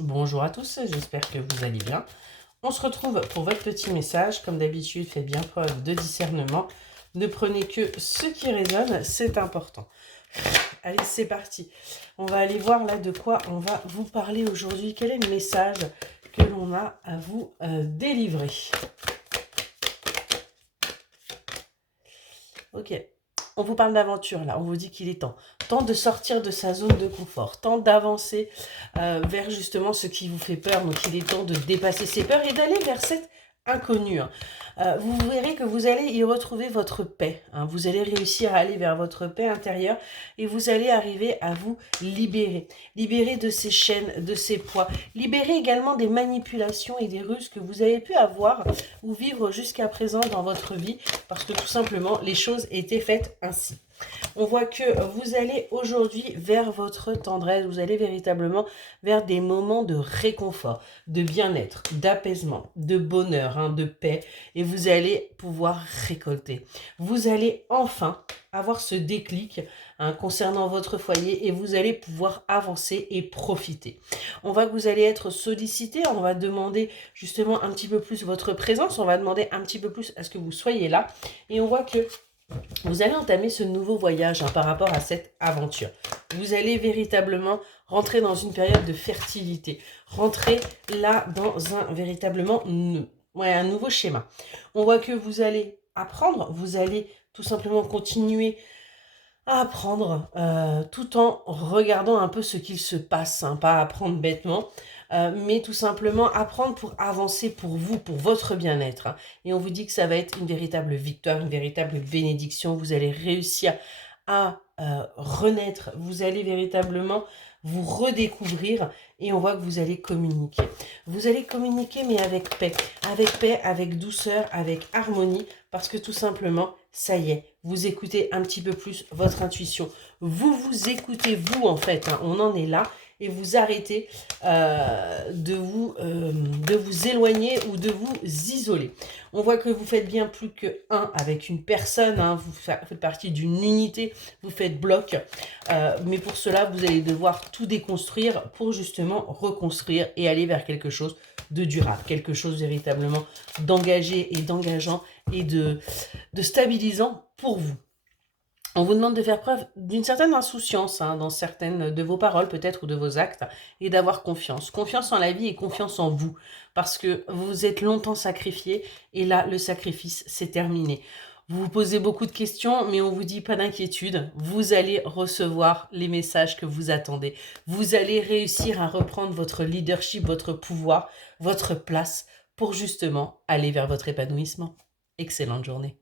Bonjour à tous, j'espère que vous allez bien. On se retrouve pour votre petit message. Comme d'habitude, faites bien preuve de discernement. Ne prenez que ce qui résonne, c'est important. Allez, c'est parti. On va aller voir là de quoi on va vous parler aujourd'hui. Quel est le message que l'on a à vous délivrer? Ok. On vous parle d'aventure là, on vous dit qu'il est temps. Temps de sortir de sa zone de confort, temps d'avancer vers justement ce qui vous fait peur. Donc il est temps de dépasser ses peurs et d'aller vers cet inconnu. Vous verrez que vous allez y retrouver votre paix. Vous allez réussir à aller vers votre paix intérieure et vous allez arriver à vous libérer. Libérer de ces chaînes, de ces poids. Libérer également des manipulations et des ruses que vous avez pu avoir ou vivre jusqu'à présent dans votre vie parce que tout simplement les choses étaient faites ainsi. On voit que vous allez aujourd'hui vers votre tendresse, vous allez véritablement vers des moments de réconfort, de bien-être, d'apaisement, de bonheur, de paix, et vous allez pouvoir récolter. Vous allez enfin avoir ce déclic concernant votre foyer et vous allez pouvoir avancer et profiter. On voit que vous allez être sollicité, on va demander justement un petit peu plus votre présence, on va demander un petit peu plus à ce que vous soyez là, et on voit que vous allez entamer ce nouveau voyage par rapport à cette aventure. Vous allez véritablement rentrer dans une période de fertilité. Rentrer là dans un véritablement un nouveau schéma. On voit que vous allez apprendre, vous allez tout simplement continuer à apprendre tout en regardant un peu ce qu'il se passe, pas apprendre bêtement. Mais tout simplement apprendre pour avancer pour vous, pour votre bien-être. Et on vous dit que ça va être une véritable victoire, une véritable bénédiction. Vous allez réussir à renaître, vous allez véritablement vous redécouvrir et on voit que vous allez communiquer. Vous allez communiquer mais avec paix, avec douceur, avec harmonie parce que tout simplement, ça y est, vous écoutez un petit peu plus votre intuition. Vous vous écoutez vous en fait, on en est là. Et vous arrêtez de vous éloigner ou de vous isoler. On voit que vous faites bien plus que un avec une personne, vous faites partie d'une unité, vous faites bloc, mais pour cela, vous allez devoir tout déconstruire pour justement reconstruire et aller vers quelque chose de durable, quelque chose véritablement d'engagé et d'engageant et de stabilisant pour vous. On vous demande de faire preuve d'une certaine insouciance dans certaines de vos paroles peut-être ou de vos actes et d'avoir confiance. Confiance en la vie et confiance en vous parce que vous êtes longtemps sacrifié et là le sacrifice c'est terminé. Vous vous posez beaucoup de questions mais on vous dit pas d'inquiétude. Vous allez recevoir les messages que vous attendez. Vous allez réussir à reprendre votre leadership, votre pouvoir, votre place pour justement aller vers votre épanouissement. Excellente journée.